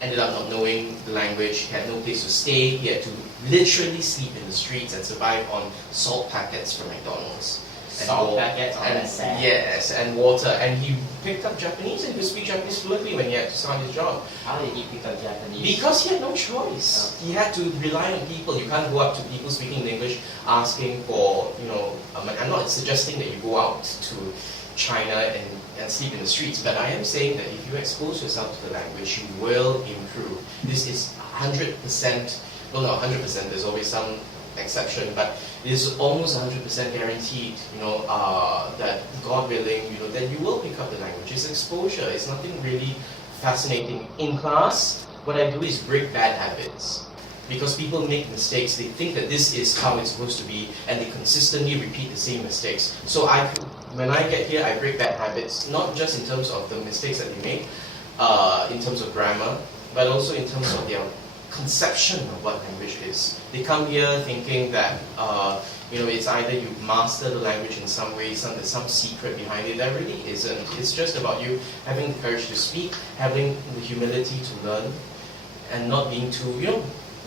ended up not knowing the language, he had no place to stay, he had to literally sleep in the streets and survive on salt packets from McDonald's. Salt packets on the sand. Yes, and water. And he picked up Japanese and could speak Japanese fluently when he had to start his job. How did he pick up Japanese? Because he had no choice. He had to rely on people. You can't go up to people speaking English asking for, I'm not suggesting that you go out to China and sleep in the streets, but I am saying that if you expose yourself to the language, you will improve. This is 100%, well, not 100%, there's always some exception, but it is almost 100% guaranteed, that God willing, that you will pick up the language. It's exposure. It's nothing really fascinating. In class, what I do is break bad habits. Because people make mistakes, they think that this is how it's supposed to be, and they consistently repeat the same mistakes. So when I get here, I break bad habits, not just in terms of the mistakes that they make, in terms of grammar, but also in terms of their conception of what language is. They come here thinking that it's either you master the language in some way, there's some secret behind it. There really isn't. It's just about you having the courage to speak, having the humility to learn, and not being too,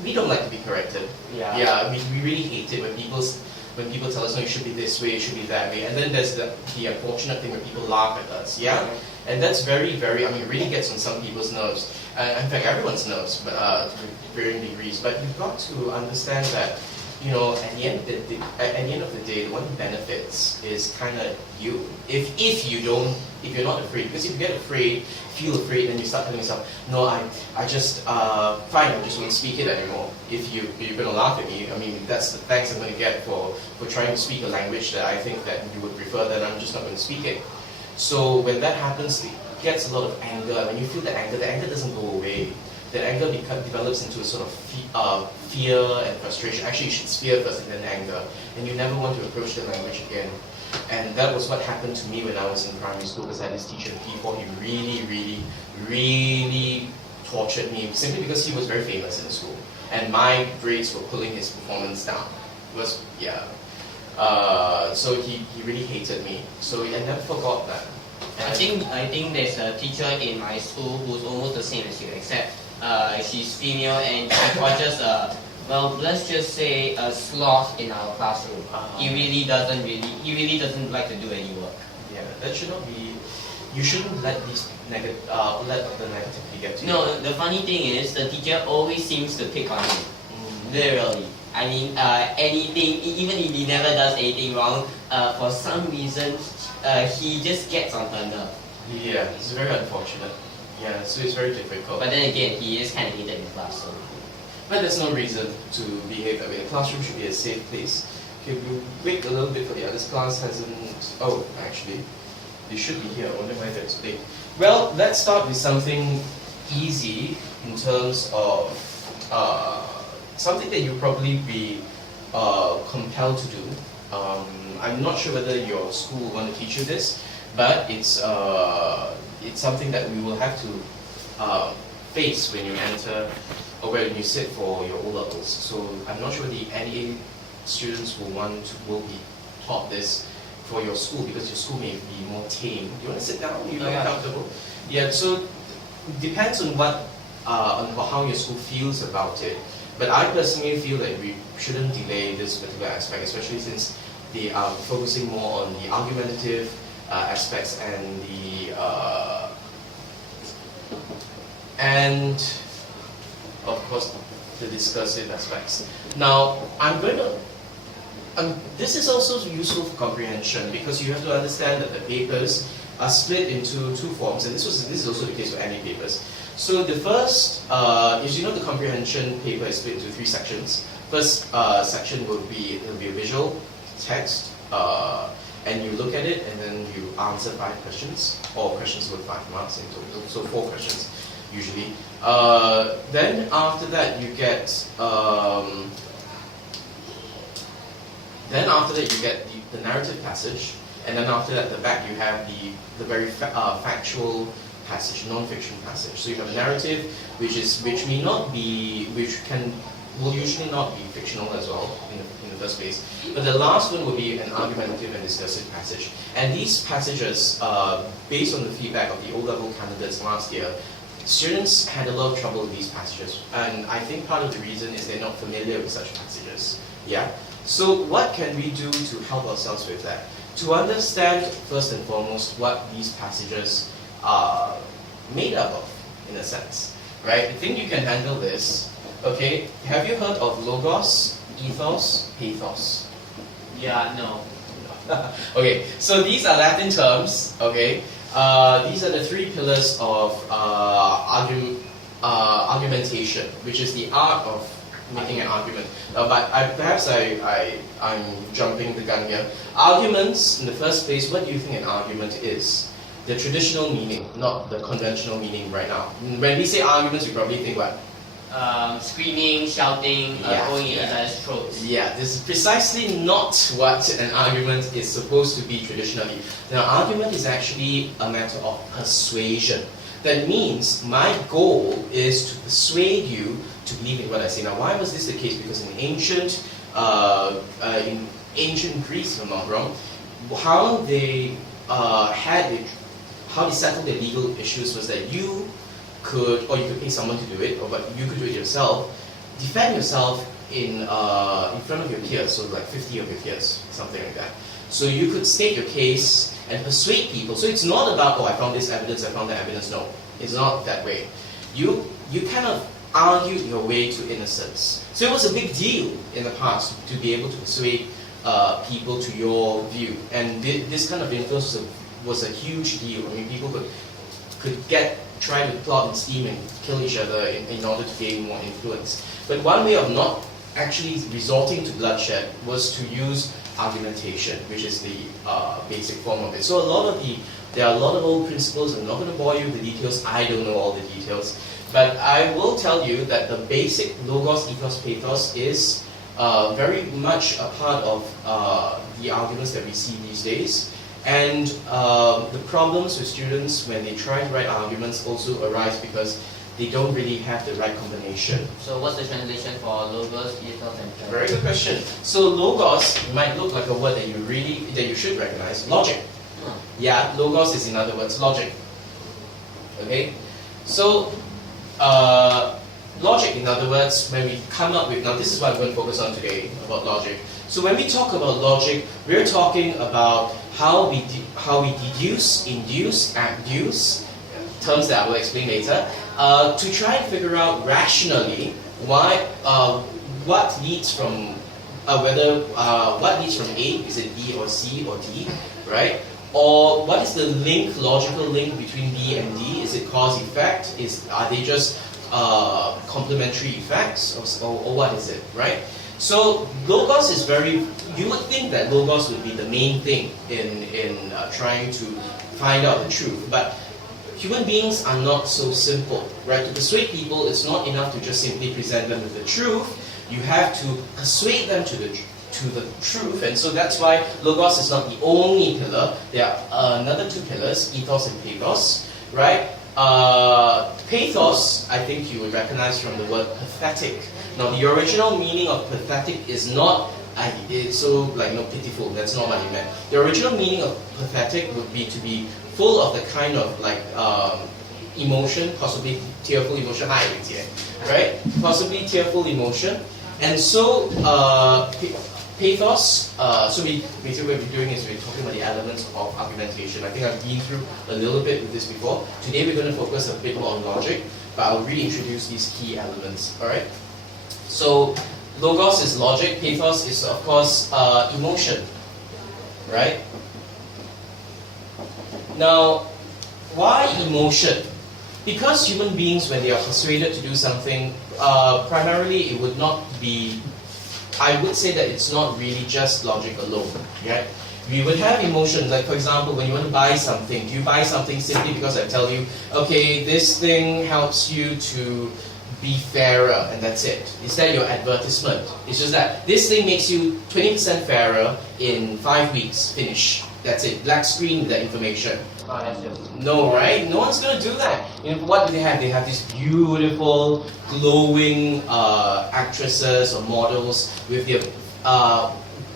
we don't like to be corrected. Yeah, we really hate it when people tell us, no, you should be this way, you should be that way. And then there's the unfortunate thing when people laugh at us, yeah? And that's very, very, it really gets on some people's nerves. In fact, everyone's nerves, but to varying degrees. But you've got to understand that, at the end of the day, the one who benefits is kind of you. If you're not afraid, because if you get afraid, feel afraid, then you start telling yourself, no, I just fine, I just won't speak it anymore. If you're going to laugh at me, that's the thanks I'm going to get for trying to speak a language that I think that you would prefer, then I'm just not going to speak it. So when that happens, it gets a lot of anger. When you feel the anger doesn't go away. That anger develops into a sort of fear and frustration. Actually, it's fear first and then anger. And you never want to approach the language again. And that was what happened to me when I was in primary school, because I had this teacher in P4. He really, really, really tortured me, simply because he was very famous in the school. And my grades were pulling his performance down. It was, so he really hated me. So I never forgot that. I think there's a teacher in my school who's almost the same as you, except she's female and she watches let's just say a sloth in our classroom. He really doesn't like to do any work. Yeah, that should not be. You shouldn't let let the negativity get to you. No, the funny thing is the teacher always seems to pick on him. Literally. Anything, even if he never does anything wrong, for some reason, he just gets on her nerve. Yeah, it's very unfortunate. Yeah, so it's very difficult. But then again, he is kind of hated in class, so. But there's no reason to behave that way. The classroom should be a safe place. Okay, we'll wait a little bit for the others. Class hasn't. Oh, actually, they should be here. I wonder why they're late. Well, let's start with something easy in terms of something that you'll probably be compelled to do. I'm not sure whether your school will want to teach you this, but it's something that we will have to face when you enter or when you sit for your O-levels. So I'm not sure the NEA students will be taught this for your school, because your school may be more tame. Do you want to sit down? Are you more comfortable? Yeah. So it depends on on how your school feels about it. But I personally feel that we shouldn't delay this particular aspect, especially since they are focusing more on the argumentative aspects and of course the discursive aspects. Now, this is also useful for comprehension, because you have to understand that the papers are split into two forms, and this is also the case for any papers. So the first, the comprehension paper is split into three sections. First section will be a visual text, and you look at it and then you answer 5 questions, or questions with 5 marks in total, so 4 questions usually. Then after that you get the narrative passage, and then after that at the back you have the very factual passage, non-fiction passage. So you have a narrative, which will usually not be fictional as well in the first place. But the last one will be an argumentative and discursive passage. And these passages, based on the feedback of the O-level candidates last year, students had a lot of trouble with these passages, and I think part of the reason is they're not familiar with such passages. Yeah. So what can we do to help ourselves with that? To understand first and foremost what these passages are made up of, in a sense, right? I think you can handle this. Okay. Have you heard of logos, ethos, pathos? Yeah, no. Okay, so these are Latin terms, okay? These are the three pillars of argumentation, which is the art of making an argument. But I'm jumping the gun here. Arguments, in the first place, what do you think an argument is? The traditional meaning, not the conventional meaning right now. When we say arguments, you probably think what? Screaming, shouting, going in each other's throats. Yeah, this is precisely not what an argument is supposed to be traditionally. The argument is actually a matter of persuasion. That means my goal is to persuade you to believe in what I say. Now, why was this the case? Because in ancient Greece, if I'm not wrong, how they settled their legal issues was that you could pay someone to do it, but you could do it yourself. Defend yourself in front of your peers, so like 50 of your peers, something like that. So you could state your case and persuade people. So it's not about, I found this evidence, I found that evidence. No, it's not that way. You kind of argued your way to innocence. So it was a big deal in the past to be able to persuade people to your view, and this kind of influence was a huge deal. I mean, people could try to plot and scheme and kill each other in order to gain more influence. But one way of not actually resorting to bloodshed was to use argumentation, which is the basic form of it. So there are a lot of old principles. I'm not going to bore you with the details. I don't know all the details. But I will tell you that the basic logos, ethos, pathos is very much a part of the arguments that we see these days. And the problems with students when they try to write arguments also arise because they don't really have the right combination. So what's the translation for logos, ethos, and pathos? Very good question. So logos might look like a word that you should recognize. Logic. Yeah, logos is in other words logic. Okay? So logic, in other words, when we come up with, now this is what I'm going to focus on today, about logic. So when we talk about logic, we're talking about how we deduce, induce, abduce, terms that I will explain later, to try and figure out rationally what leads from what leads from A, is it B or C or D, right? Or what is the logical link between B and D? Is it cause effect? Are they just complementary effects, or what is it, right? So logos is you would think that logos would be the main thing in trying to find out the truth, but human beings are not so simple, right? To persuade people, it's not enough to just simply present them with the truth. You have to persuade them to the truth, and so that's why logos is not the only pillar. There are another two pillars, ethos and pathos, right? Pathos, I think you would recognize from the word pathetic. Now, the original meaning of pathetic is not pitiful. That's not what he meant. The original meaning of pathetic would be to be full of the kind of emotion, possibly tearful emotion. Right? Possibly tearful emotion. And so, pathos, so basically what we're doing is we're talking about the elements of argumentation. I think I've been through a little bit with this before. Today we're going to focus a bit more on logic, but I'll reintroduce these key elements. Alright? So, logos is logic, pathos is of course emotion. Right? Now, why emotion? Because human beings, when they are persuaded to do something, primarily it would not be, I would say that it's not really just logic alone, right? We would have emotions, like for example, when you want to buy something, do you buy something simply because I tell you, okay, this thing helps you to be fairer, and that's it? Is that your advertisement? It's just that this thing makes you 20% fairer in 5 weeks, finish. That's it, black screen the information. No, right? No one's going to do that. What do they have? They have these beautiful, glowing actresses or models with their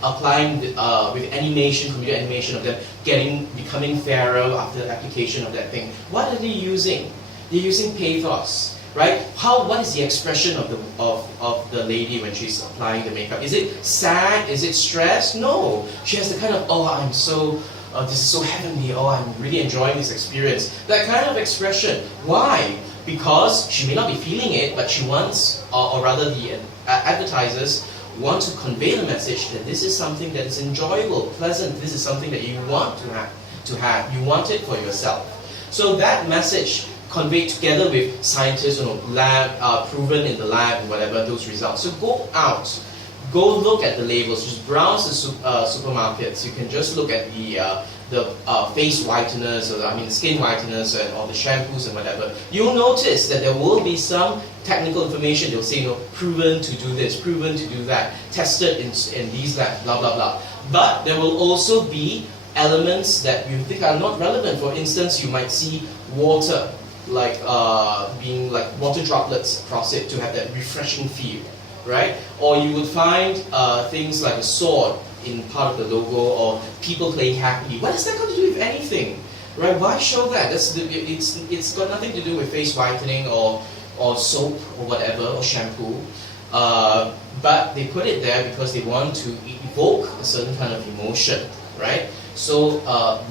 applying with animation, computer animation of them becoming fairer after the application of that thing. What are they using? They're using pathos, right? What is the expression of the lady when she's applying the makeup? Is it sad? Is it stressed? No. She has the kind of, oh, I'm so, this is so heavenly, oh, I'm really enjoying this experience. That kind of expression. Why? Because she may not be feeling it, but she wants, or rather the advertisers want to convey the message that this is something that is enjoyable, pleasant, this is something that you want to have. You want it for yourself. So that message conveyed together with scientists, lab, proven in the lab and whatever, those results. So go out, go look at the labels, just browse the supermarkets. You can just look at the face whiteners, or skin whiteners, or the shampoos and whatever. You'll notice that there will be some technical information. They'll say, proven to do this, proven to do that, tested in these labs, blah blah blah. But there will also be elements that you think are not relevant. For instance, you might see water, being like water droplets across it to have that refreshing feel, right? Or you would find things like a sword in part of the logo, or people playing happily. What has that got to do with anything, right? Why show that? It's got nothing to do with face whitening or soap or whatever, or shampoo. But they put it there because they want to evoke a certain kind of emotion, right? So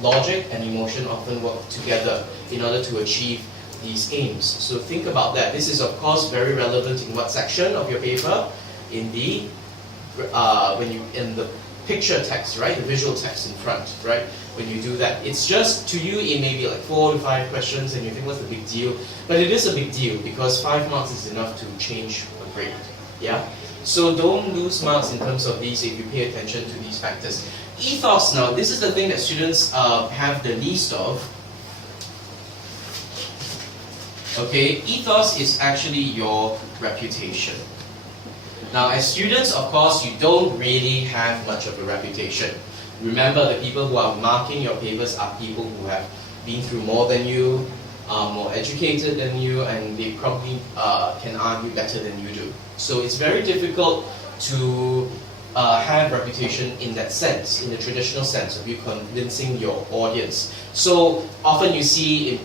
logic and emotion often work together in order to achieve these aims. So think about that. This is of course very relevant in what section of your paper? In the in the picture text, right? The visual text in front, right? When you do that, it's just, to you it may be like 4 to 5 questions, and you think, what's the big deal? But it is a big deal because 5 marks is enough to change a grade. Yeah. So don't lose marks in terms of these if you pay attention to these factors. Ethos now, this is the thing that students have the least of. Okay, ethos is actually your reputation. Now, as students, of course, you don't really have much of a reputation. Remember, the people who are marking your papers are people who have been through more than you, are more educated than you, and they probably can argue better than you do. So it's very difficult to have reputation in that sense, in the traditional sense of you convincing your audience. So often you see in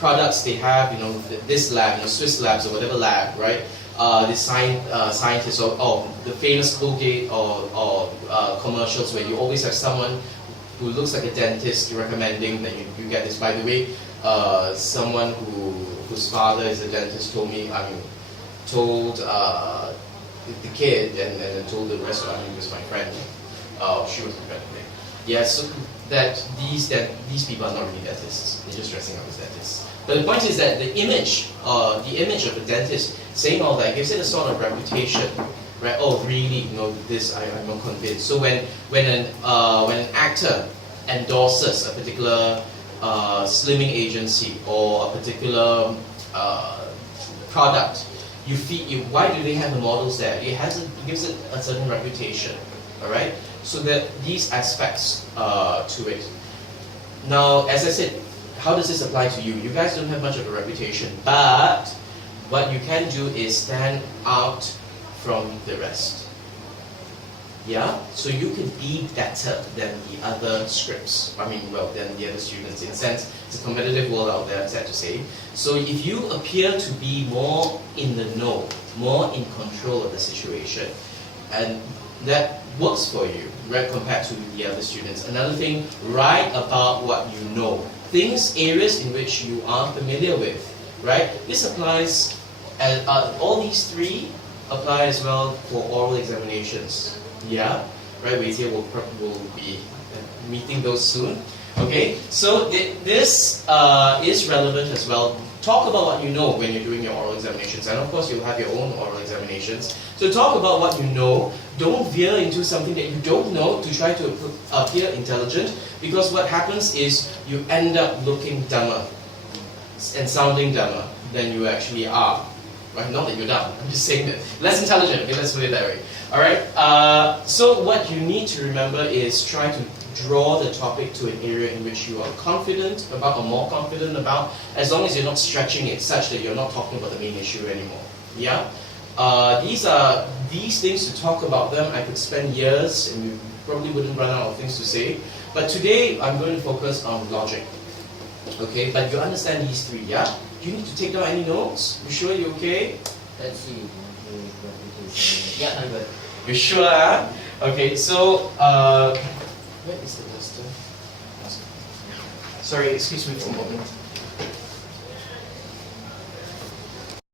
products they have, this lab, Swiss labs or whatever lab, right? The scientists or the famous Colgate or commercials where you always have someone who looks like a dentist recommending that you get this. By the way, someone whose father is a dentist told the kid and told the rest of it was my friend. She was recommending. Yeah, so that these people are not really dentists. They're just dressing up as dentists. But the point is that the image of a dentist saying all that gives it a sort of reputation, right? Oh, really? This I'm not convinced. So when an actor endorses a particular slimming agency or a particular product, why do they have the models there? It gives it a certain reputation, all right? So that these aspects to it. Now, as I said, how does this apply to you? You guys don't have much of a reputation, but what you can do is stand out from the rest. Yeah? So you can be better than the other scripts. Than the other students. In a sense, it's a competitive world out there, sad to say. So if you appear to be more in the know, more in control of the situation, and that works for you, right, compared to the other students. Another thing, write about what you know. Areas in which you are familiar with, right? This applies, and all these three apply as well for oral examinations. Yeah, right? Wei will be meeting those soon. Okay, so this is relevant as well. Talk about what you know when you're doing your oral examinations, and of course you'll have your own oral examinations. So talk about what you know. Don't veer into something that you don't know to try to appear intelligent, because what happens is you end up looking dumber and sounding dumber than you actually are. Right? Not that you're dumb, I'm just saying that. Less intelligent, okay, let's put it that way. Alright, so what you need to remember is try to draw the topic to an area in which you are confident about, or more confident about, as long as you're not stretching it such that you're not talking about the main issue anymore. Yeah? These things to talk about them, I could spend years and we probably wouldn't run out of things to say. But today I'm going to focus on logic. Okay, but you understand these three, yeah? Do you need to take down any notes? You sure you're okay? Let's see. Yeah, I'm good. You sure? Huh? Okay, so where is the duster? Sorry, excuse me for a moment.